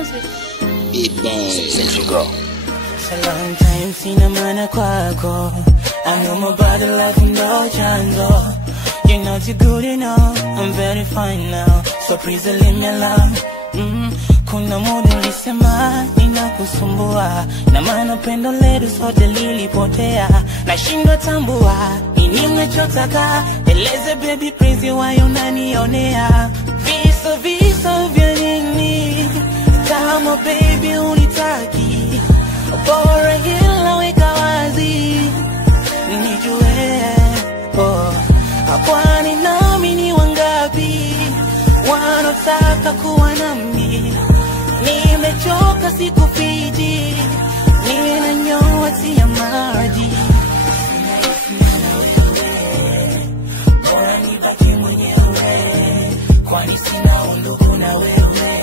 music. Beat boy. Century Girl. It's a long time sina maana kwako. I know my body life ndo chanzo. You're not too good enough, I'm very fine now, so please leave me alone. Kuna muda ulisema ninakusumbua, na maana pendo letu sote lilipotea. Nashindwa tambua nini unachotaka, eleze baby please, why unanionea visa vya nini? Kama baby unitaki, bora hila weka wazi nijue. Kwani nami ni wangapi wanotaka kuwa nami? Nimechoka sikufiji, ninanyoa tia maji. Bora nibaki mwenyewe, kwani sina undugu na wewe.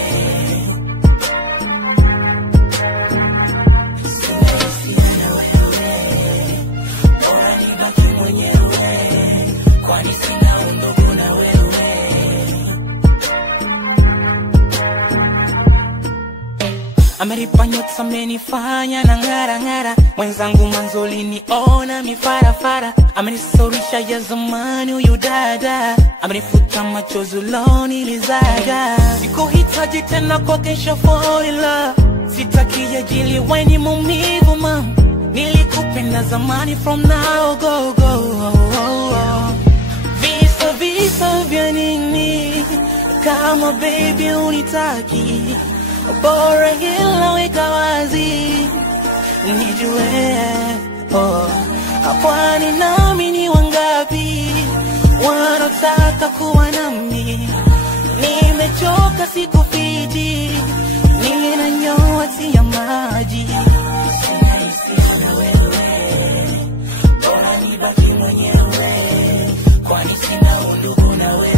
Sina wewe, bora nibaki mwenyewe, kwani sina undugu na wewe. Ameripa nyota amenifanya na ngara. Mwenzangu manzoli niona mifarafara. Amenisorisha ya zamani huyu dada. Amenifuta machozi loni lizaga. Sikuhitaji tena kwa kesho fall in love. Sitaki ya jili weni mumivu mam. Nilikupenda zamani from now go. Visa vya nini? Kama baby unitaki, bora hila weka wazi nijue. Kwani nami ni wangapi wanotaka kuwa nami? Nimechoka sikufiji, ninanyoa tia maji. Sina hisia na wewe, bora nibaki mwenyewe, kwani sina undugu na wewe.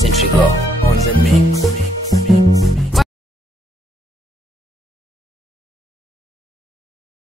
Century Girl on the mix.